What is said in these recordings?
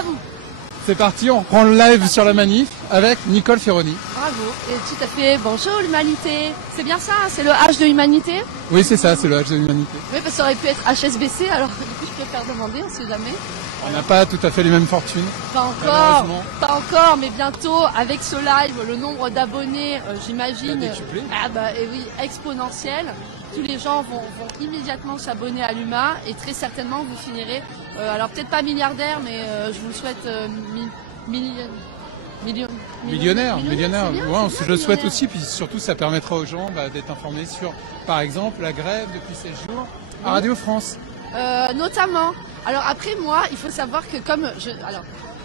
À vous. C'est parti, on reprend le live sur la manif avec Nicole Ferroni. Bravo. Et tout à fait. Bonjour l'humanité. C'est bien ça, c'est le H de humanité? Oui, c'est ça, c'est le H de l'humanité. Oui, parce que ça aurait pu être HSBC, alors du coup je préfère demander, on sait jamais. On n'a pas tout à fait les mêmes fortunes. Pas encore, mais bientôt, avec ce live, le nombre d'abonnés, j'imagine, et oui, exponentiel. Tous les gens vont immédiatement s'abonner à l'UMA et très certainement vous finirez, alors peut-être pas milliardaire, mais je vous le souhaite Millionnaire. Ouais, je le souhaite millionnaire. aussi, puis surtout ça permettra aux gens d'être informés sur, par exemple, la grève depuis 16 jours à Radio France. Notamment. Alors après moi, il faut savoir que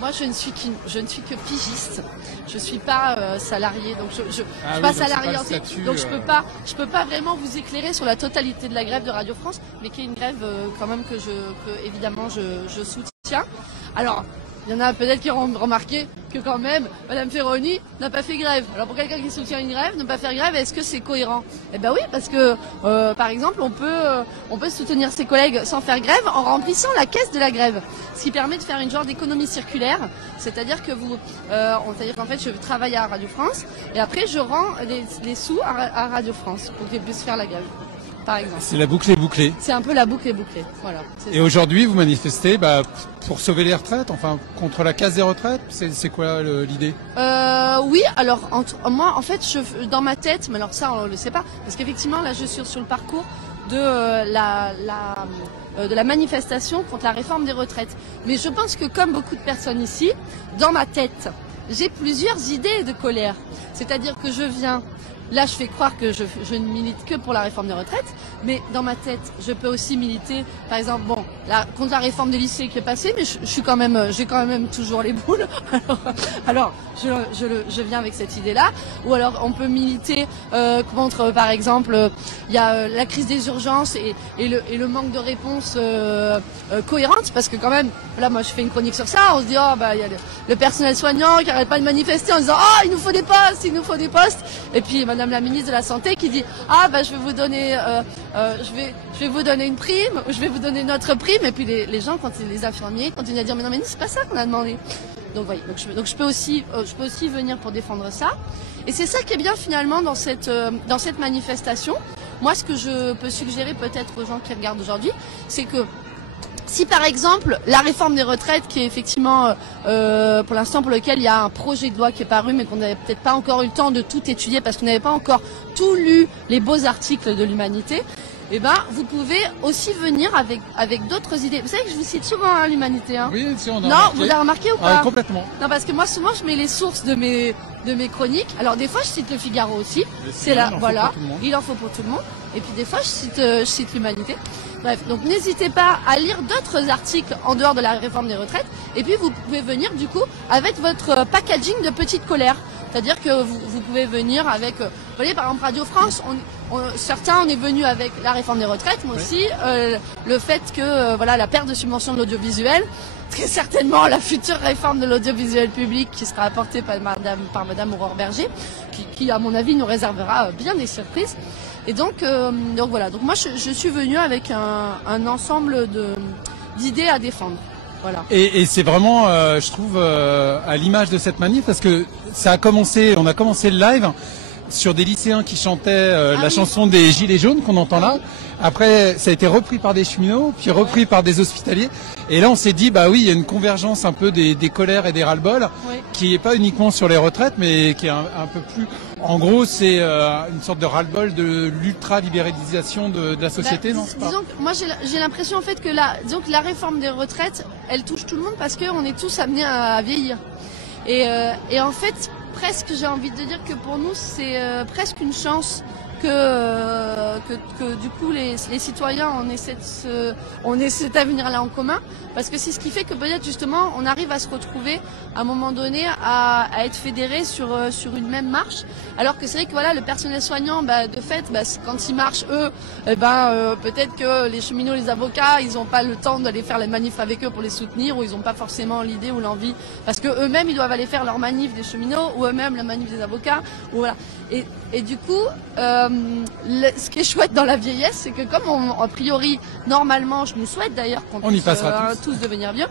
moi je ne suis que pigiste. Je suis pas salarié, donc je suis pas salarié entier, donc je peux pas vraiment vous éclairer sur la totalité de la grève de Radio France, mais qui est une grève quand même que évidemment je soutiens. Alors il y en a peut-être qui auront remarqué que quand même, Madame Ferroni n'a pas fait grève. Alors pour quelqu'un qui soutient une grève, ne pas faire grève, est-ce que c'est cohérent? Eh ben oui, parce que par exemple, on peut soutenir ses collègues sans faire grève en remplissant la caisse de la grève, ce qui permet de faire une genre d'économie circulaire. C'est-à-dire que c'est-à-dire qu'en fait, je travaille à Radio France et après je rends les sous à Radio France pour qu'ils puissent faire la grève. C'est la boucle est bouclée. C'est un peu la boucle est bouclée. Voilà. Et aujourd'hui, vous manifestez pour sauver les retraites, enfin contre la casse des retraites. C'est quoi l'idée? Oui, alors moi, en fait, dans ma tête, mais alors ça, on le sait pas, parce qu'effectivement, là, je suis sur le parcours de la manifestation contre la réforme des retraites. Mais je pense que comme beaucoup de personnes ici, dans ma tête, j'ai plusieurs idées de colère. C'est-à-dire que là, je fais croire que je ne milite que pour la réforme des retraites, mais dans ma tête, je peux aussi militer, par exemple, contre la réforme des lycées qui est passée, mais j'ai quand même toujours les boules. Alors, je viens avec cette idée-là. Ou alors, on peut militer contre, par exemple, il y a la crise des urgences et le manque de réponses cohérentes, parce que quand même, là, moi, je fais une chronique sur ça. On se dit, il y a le personnel soignant qui n'arrête pas de manifester en disant, il nous faut des postes, Et puis, Madame la ministre de la Santé qui dit je vais vous donner je vais vous donner une prime, ou je vais vous donner notre prime, et puis les gens, les infirmiers continuent à dire mais non, c'est pas ça qu'on a demandé. Donc voyez, donc je peux aussi venir pour défendre ça. Et c'est ça qui est bien finalement dans cette manifestation. Moi, ce que je peux suggérer peut-être aux gens qui regardent aujourd'hui, c'est que si par exemple la réforme des retraites, qui est effectivement pour l'instant pour lequel il y a un projet de loi qui est paru, mais qu'on n'avait peut-être pas encore eu le temps de tout étudier parce qu'on n'avait pas encore tout lu les beaux articles de l'Humanité, vous pouvez aussi venir avec d'autres idées. Vous savez que je vous cite souvent l'Humanité. Oui, si on a remarqué. Non, vous l'avez remarqué ou pas? Complètement. Non, parce que moi souvent je mets les sources de mes chroniques. Alors des fois je cite le Figaro aussi. C'est là, voilà. Il en faut pour tout le monde. Et puis des fois je cite l'Humanité. Bref, donc n'hésitez pas à lire d'autres articles en dehors de la réforme des retraites. Et puis vous pouvez venir du coup avec votre packaging de petite colère. C'est-à-dire que vous pouvez venir avec, vous voyez par exemple Radio France, certains on est venus avec la réforme des retraites, moi aussi, le fait que la perte de subvention de l'audiovisuel, très certainement la future réforme de l'audiovisuel public qui sera apportée par Madame Aurore Berger, qui à mon avis nous réservera bien des surprises. Et donc voilà, donc moi je suis venue avec un ensemble d'idées à défendre. Voilà. Et c'est vraiment, je trouve, à l'image de cette manif, parce que on a commencé le live sur des lycéens qui chantaient la chanson des Gilets jaunes qu'on entend là. Après, ça a été repris par des cheminots, puis repris par des hospitaliers. Et là, on s'est dit, il y a une convergence un peu des colères et des ras-le-bol, qui est pas uniquement sur les retraites, mais qui est un peu plus... En gros, c'est une sorte de ras-le-bol de l'ultra-libéralisation de la société, non? Disons que moi, j'ai l'impression en fait que la réforme des retraites, elle touche tout le monde parce qu'on est tous amenés à vieillir. Et en fait, presque, j'ai envie de dire que pour nous, c'est presque une chance que du coup les citoyens on ait cet avenir-là en commun, parce que c'est ce qui fait que peut-être justement on arrive à se retrouver à un moment donné à être fédérés sur une même marche, alors que c'est vrai que le personnel soignant de fait quand ils marchent eux peut-être que les cheminots, les avocats, ils n'ont pas le temps d'aller faire les manifs avec eux pour les soutenir, ou ils n'ont pas forcément l'idée ou l'envie, parce que eux-mêmes ils doivent aller faire leur manif des cheminots, ou eux-mêmes la manif des avocats, ou voilà. Et du coup ce qui est chouette dans la vieillesse, c'est que comme a priori, normalement, je nous souhaite d'ailleurs qu'on puisse tous devenir vieux,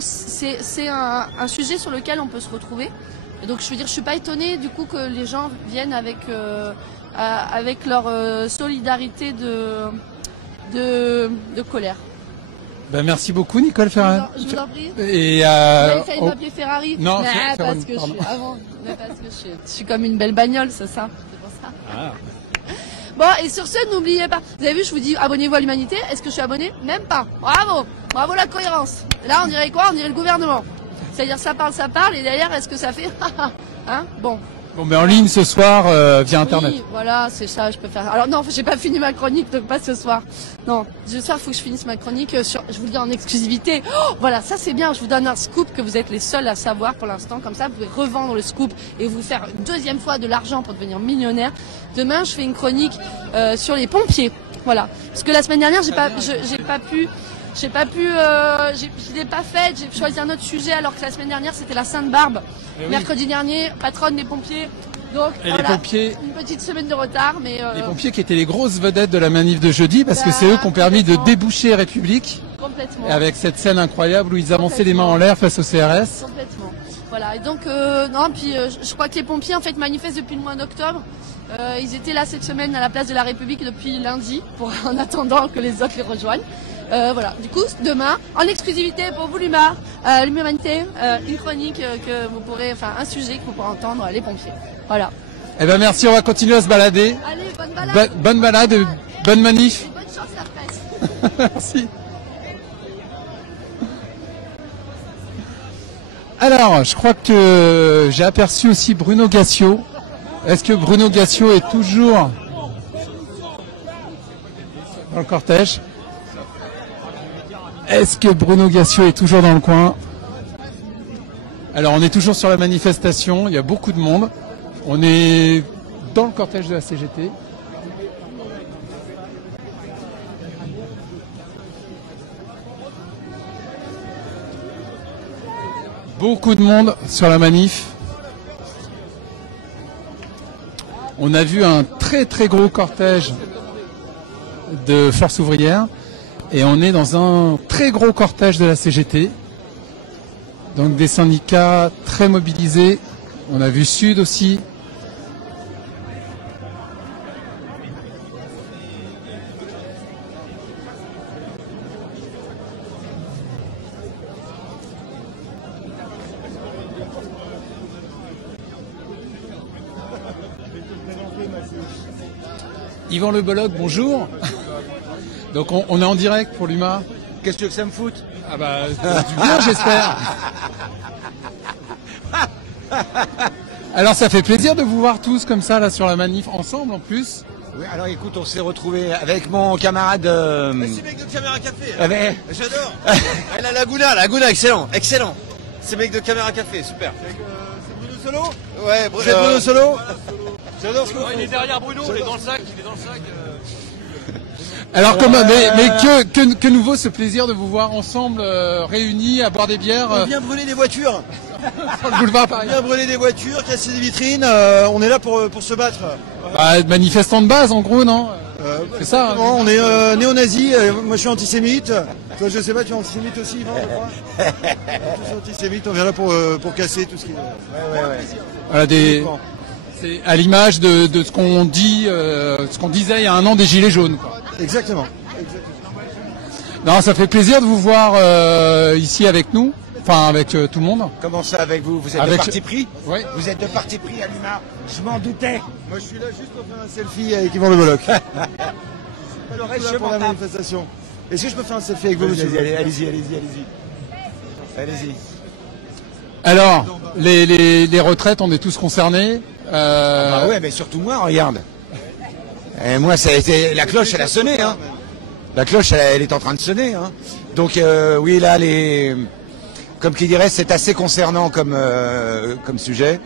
c'est un sujet sur lequel on peut se retrouver. Et donc je veux dire, je suis pas étonnée du coup que les gens viennent avec leur solidarité de colère. Ben, merci beaucoup Nicole Ferrari. Je vous en prie. Et vous avez failli m'appeler Ferrari? Non, parce que je suis comme une belle bagnole, c'est ça. C'est pour ça. Ah. Bon, et sur ce, n'oubliez pas. Vous avez vu, je vous dis abonnez-vous à l'Humanité. Est-ce que je suis abonné? Même pas. Bravo. Bravo la cohérence. Là, on dirait quoi? On dirait le gouvernement. C'est-à-dire ça parle, et derrière, est-ce que ça fait hein? Bon. Bon, mais en ligne ce soir via Internet. Oui, voilà, c'est ça, je peux faire. Alors non, j'ai pas fini ma chronique, donc pas ce soir. Non, ce soir, il faut que je finisse ma chronique je vous le dis en exclusivité. Oh, voilà, ça c'est bien, je vous donne un scoop que vous êtes les seuls à savoir pour l'instant. Comme ça, vous pouvez revendre le scoop et vous faire une deuxième fois de l'argent pour devenir millionnaire. Demain, je fais une chronique sur les pompiers. Voilà. Parce que la semaine dernière, je l'ai pas faite, j'ai choisi un autre sujet alors que la semaine dernière c'était la Sainte-Barbe. Mercredi dernier, patronne des pompiers. Donc et voilà, les pompiers, une petite semaine de retard, mais les pompiers qui étaient les grosses vedettes de la manif de jeudi parce que c'est eux qui ont permis de déboucher République. Complètement. Avec cette scène incroyable où ils avançaient les mains en l'air face au CRS. Complètement. Voilà. Et donc je crois que les pompiers en fait manifestent depuis le mois d'octobre. Ils étaient là cette semaine à la place de la République depuis lundi en attendant que les autres les rejoignent. Voilà, du coup, demain, en exclusivité pour vous, l'Humanité, une chronique que vous pourrez, un sujet que vous pourrez entendre, les pompiers. Voilà. Eh ben merci, on va continuer à se balader. Allez, bonne balade. Bonne balade, bonne manif. Et bonne chance la presse. Merci. Alors, je crois que j'ai aperçu aussi Bruno Gassio. Est-ce que Bruno Gassio est toujours dans le cortège? Est-ce que Bruno Gassio est toujours dans le coin? Alors on est toujours sur la manifestation, il y a beaucoup de monde. On est dans le cortège de la CGT. Beaucoup de monde sur la manif. On a vu un très très gros cortège de Force ouvrière. Et on est dans un très gros cortège de la CGT. Donc des syndicats très mobilisés. On a vu Sud aussi. Yvan Le Bolloc, bonjour. Donc on est en direct pour l'UMA. Qu'est-ce que tu veux que ça me foute? Ah bah du bien j'espère. Alors ça fait plaisir de vous voir tous comme ça là sur la manif ensemble en plus. Oui, alors écoute, on s'est retrouvé avec mon camarade. C'est mec de Caméra Café. Ah, mais... J'adore. Et la Laguna, excellent. C'est mec de Caméra Café, super. C'est Bruno Solo? Ouais, Bruno Solo. J'adore ce que il est derrière Bruno, il est dans le sac. Alors que nouveau ce plaisir de vous voir ensemble réunis à boire des bières On vient brûler des voitures. sur le boulevard Paris. On vient brûler des voitures, casser des vitrines. On est là pour se battre. Bah, manifestants de base en gros, non? C'est ça. Non, on est néo-nazis. Moi je suis antisémite. Toi je sais pas, tu es antisémite aussi, Yvan, je crois. Tous antisémites, on vient là pour casser tout ce qui est. Voilà, c'est à l'image de ce qu'on dit, ce qu'on disait il y a un an des Gilets jaunes, quoi. Exactement. Non, ça fait plaisir de vous voir ici avec nous, enfin avec tout le monde. Comment ça avec vous? Vous êtes de parti pris? Oui. Vous êtes de parti pris à l'UMA? Je m'en doutais. Moi je suis là juste pour faire un selfie avec Yvan Le Bolloc. Le reste, pour la manifestation. Est-ce que je peux faire un selfie avec vous, monsieur? Allez-y. Alors, les retraites, on est tous concernés. Ah ouais, mais surtout moi, regarde. Et moi, ça a été la cloche, elle a sonné, hein. La cloche, elle est en train de sonner, hein. Donc oui, là, comme qui dirait, c'est assez concernant comme sujet.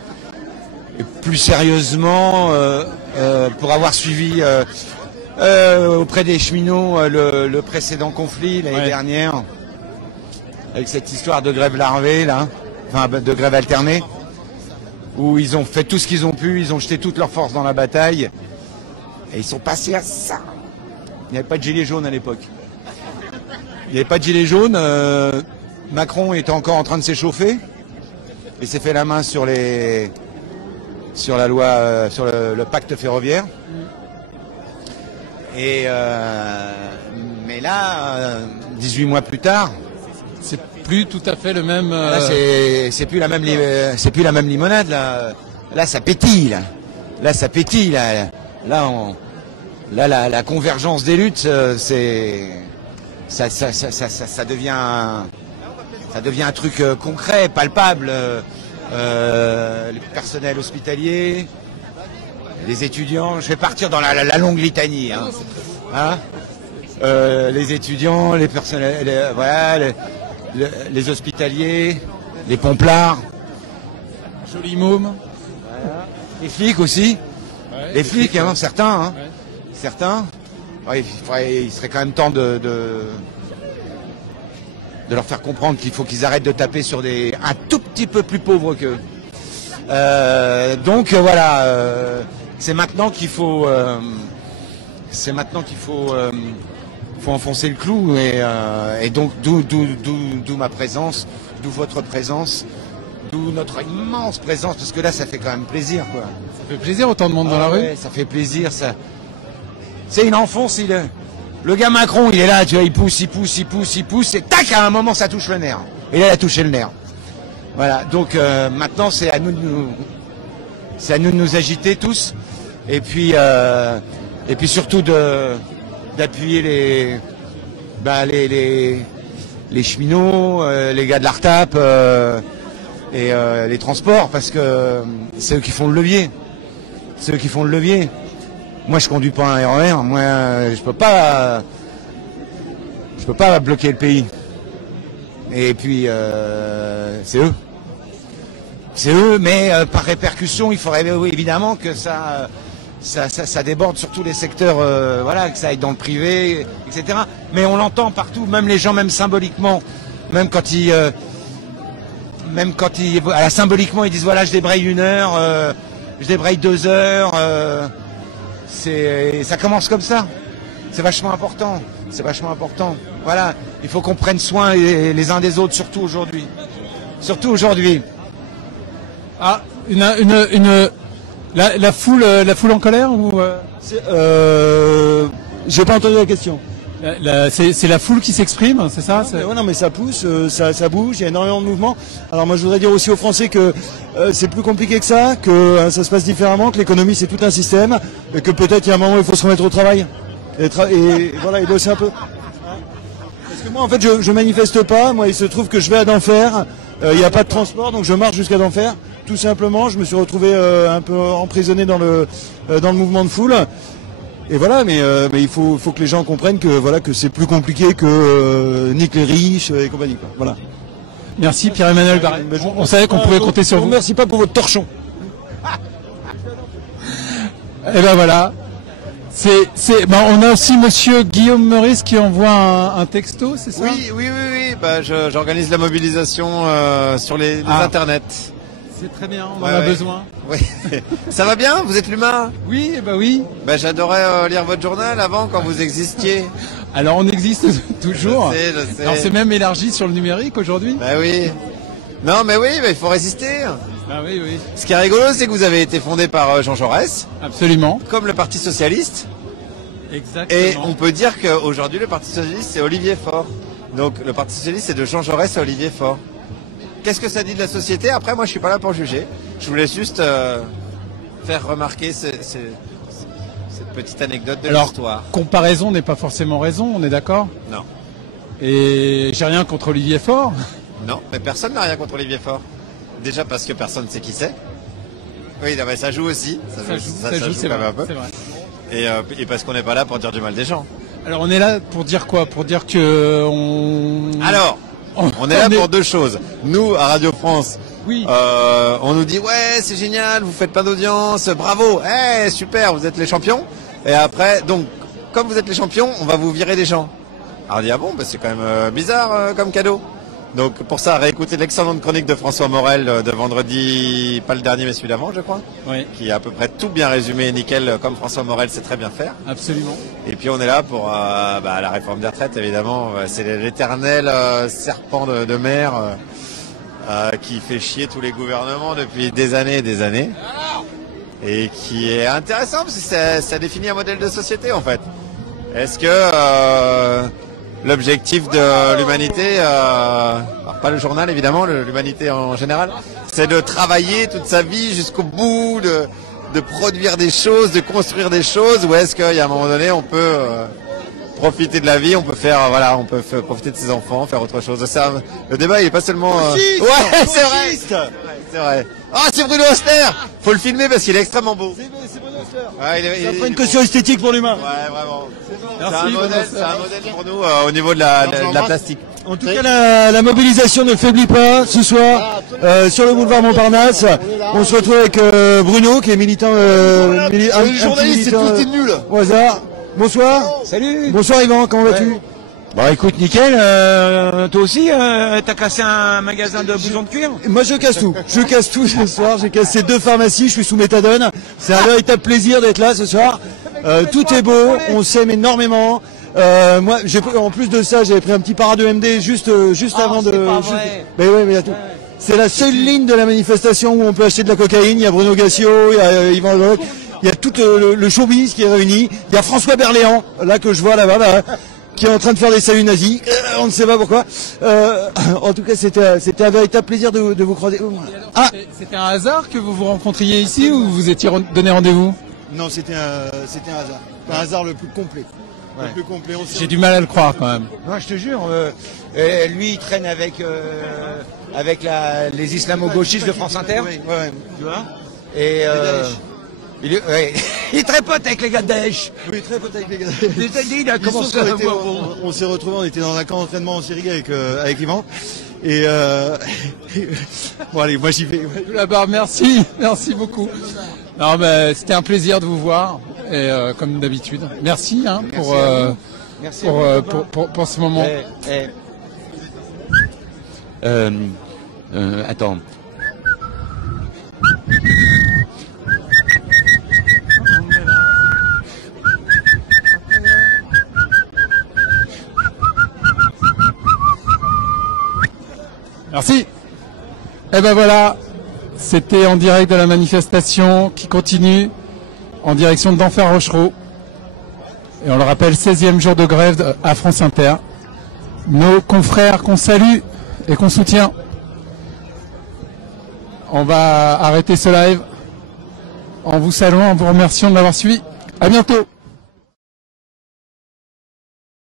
Et plus sérieusement, pour avoir suivi auprès des cheminots le précédent conflit l'année dernière, avec cette histoire de grève larvée là, enfin de grève alternée. où ils ont fait tout ce qu'ils ont pu, ils ont jeté toute leur force dans la bataille, et ils sont passés à ça. Il n'y avait pas de gilet jaune à l'époque. Il n'y avait pas de gilet jaune, Macron était encore en train de s'échauffer, il s'est fait la main sur la loi, sur le pacte ferroviaire. Et mais là, 18 mois plus tard, C'est plus tout à fait le même. là, c'est plus la même, c'est plus la même limonade. Là, ça pétille. Là, ça pétille. Là, la convergence des luttes, ça devient un truc concret, palpable. Le personnel hospitalier, les étudiants. Je vais partir dans la longue litanie. Hein. Les étudiants, les personnels, voilà, les hospitaliers, les pomplards, Joli môme. les flics aussi. Ouais, Les flics, hein, certains. Hein. Ouais. Certains. Ouais, il serait quand même temps de leur faire comprendre qu'il faut qu'ils arrêtent de taper sur un tout petit peu plus pauvres qu'eux. Donc voilà, c'est maintenant qu'il faut, faut enfoncer le clou et donc d'où ma présence, d'où votre présence, d'où notre immense présence, parce que là ça fait quand même plaisir, quoi. Ça fait plaisir autant de monde dans la rue. Ouais, ça fait plaisir, ça. C'est une enfonce, le gars Macron, il est là, tu vois, il pousse, et tac, à un moment, ça touche le nerf. Et là, il a touché le nerf. Voilà, donc maintenant, c'est à nous de nous agiter tous, et puis surtout d'appuyer les cheminots, les gars de l'ARTAP et les transports, parce que c'est eux qui font le levier. C'est eux qui font le levier. Moi, je conduis pas un RER. Moi, je peux pas bloquer le pays. Et puis, c'est eux. C'est eux, mais par répercussion, il faudrait évidemment que ça déborde sur tous les secteurs, voilà, que ça aille dans le privé, etc. Mais on l'entend partout, même les gens, même symboliquement, même quand ils, voilà, symboliquement, ils disent voilà, je débraye 1 heure, je débraye 2 heures. Ça commence comme ça. C'est vachement important. C'est vachement important. Voilà, il faut qu'on prenne soin les uns des autres, surtout aujourd'hui. Surtout aujourd'hui. Ah, la foule en colère ou J'ai pas entendu la question. c'est la foule qui s'exprime, c'est ça? Ouais, non, mais ça pousse, ça bouge, il y a énormément de mouvements. Alors moi, je voudrais dire aussi aux Français que c'est plus compliqué que ça, que ça se passe différemment, que l'économie c'est tout un système, et que peut-être il y a un moment où il faut se remettre au travail et voilà, et bosser un peu. Parce que moi, en fait, je manifeste pas. Moi, il se trouve que je vais à Denfert. Il n'y a pas de transport, donc je marche jusqu'à Denfert. Tout simplement, je me suis retrouvé un peu emprisonné dans le mouvement de foule. Et voilà, mais il faut que les gens comprennent que voilà, que c'est plus compliqué que nique les riches et compagnie, quoi. Voilà. Merci Pierre-Emmanuel Barré. On savait qu'on pouvait compter sur vous. Merci pas pour votre torchon. Et ben voilà. On a aussi Monsieur Guillaume Meurice qui envoie un texto, c'est ça? Oui. Bah, j'organise la mobilisation sur les internets. C'est très bien, on en a besoin. Oui. Ça va bien? Vous êtes l'humain? Oui, oui. Bah, j'adorais lire votre journal avant, quand vous existiez. Alors on existe toujours. Je sais. Alors c'est même élargi sur le numérique aujourd'hui. Bah oui. Non, mais oui, il faut résister. Ah oui. Ce qui est rigolo, c'est que vous avez été fondé par Jean Jaurès. Absolument. Comme le Parti Socialiste. Exactement. Et on peut dire qu'aujourd'hui, le Parti Socialiste, c'est Olivier Faure. Donc le Parti Socialiste, c'est de Jean Jaurès à Olivier Faure. Qu'est-ce que ça dit de la société? Après, moi, je suis pas là pour juger. Je voulais juste faire remarquer cette petite anecdote de l'histoire. Comparaison n'est pas forcément raison, on est d'accord? Non. Et j'ai rien contre Olivier Faure. Non, mais personne n'a rien contre Olivier Faure. Déjà parce que personne ne sait qui c'est. Oui, non, mais ça joue aussi. Ça joue c'est quand vrai, même un peu. c'est vrai. Et parce qu'on n'est pas là pour dire du mal des gens. Alors on est là pour dire quoi? Pour dire que Alors, on est là pour deux choses. Nous, à Radio France, oui. On nous dit ouais, c'est génial, vous faites plein d'audience, bravo, super, vous êtes les champions. Et après, donc, comme vous êtes les champions, on va vous virer des gens. Alors on dit ah bon, bah, c'est quand même bizarre comme cadeau. Donc pour ça, réécoutez l'excellente chronique de François Morel de vendredi, pas le dernier mais celui d'avant je crois, Oui, qui a à peu près tout bien résumé, nickel, comme François Morel sait très bien faire. absolument. Et puis on est là pour la réforme des retraites évidemment, c'est l'éternel serpent de mer qui fait chier tous les gouvernements depuis des années et des années. Et qui est intéressant parce que ça définit un modèle de société en fait. Est-ce que l'objectif de l'humanité, pas le journal évidemment, l'humanité en général, c'est de travailler toute sa vie jusqu'au bout, de produire des choses, de construire des choses, ou est-ce qu'il y a un moment donné on peut profiter de la vie, on peut profiter de ses enfants, faire autre chose. Ça, le débat il est pas seulement. Ouais, c'est vrai. C'est vrai. Ah, c'est Bruno Auster. Faut le filmer parce qu'il est extrêmement beau. C'est Bruno Auster. Ouais, Ça ferait une caution esthétique pour l'humain. Ouais, vraiment. Merci, C'est un modèle pour nous au niveau de la plastique. En tout cas, la mobilisation ne faiblit pas ce soir sur le boulevard Montparnasse. On se retrouve avec Bruno qui est militant. Les journalistes, c'est tout nul. Au hasard. Bonsoir. Salut. Bonsoir Yvan, comment vas-tu? Bah écoute, nickel. Toi aussi, t'as cassé un magasin de blousons de cuir? Moi je casse tout. Je casse tout ce soir. J'ai cassé 2 pharmacies. Je suis sous méthadone. C'est un véritable plaisir d'être là ce soir. Tout est beau. On s'aime énormément. Moi, en plus de ça, j'avais pris un petit para de MD juste avant de. Mais ouais, mais il y a tout. C'est la seule ligne de la manifestation où on peut acheter de la cocaïne. Il y a Bruno Gassio, il y a Yvan Loc, il y a tout le showbiz qui est réuni. Il y a François Berléand, là que je vois là-bas, qui est en train de faire des saluts nazis. On ne sait pas pourquoi. En tout cas, c'était un véritable plaisir de vous croiser. Ah, c'était un hasard que vous vous rencontriez ici ou vous étiez donné rendez-vous? Non, c'était un hasard. Un hasard le plus complet. Ouais. Le plus complet. J'ai du mal à le croire quand même. Non, je te jure. Lui, il traîne avec les islamo-gauchistes de France Inter. Ouais. Tu vois. Et il est très pote avec les gars de Daesh. Oui, très pote avec les gars. Il a commencé à voir. On s'est retrouvés, on était dans un camp d'entraînement en Syrie avec Yvan. Et bon allez, moi j'y vais. La barre, merci beaucoup. Non, mais c'était un plaisir de vous voir et comme d'habitude. Merci pour ce moment. Attends. Merci. Et ben voilà, c'était en direct de la manifestation qui continue en direction d'Enfer Rochereau. Et on le rappelle, 16e jour de grève à France Inter. Nos confrères qu'on salue et qu'on soutient. On va arrêter ce live en vous saluant, en vous remerciant de l'avoir suivi. À bientôt.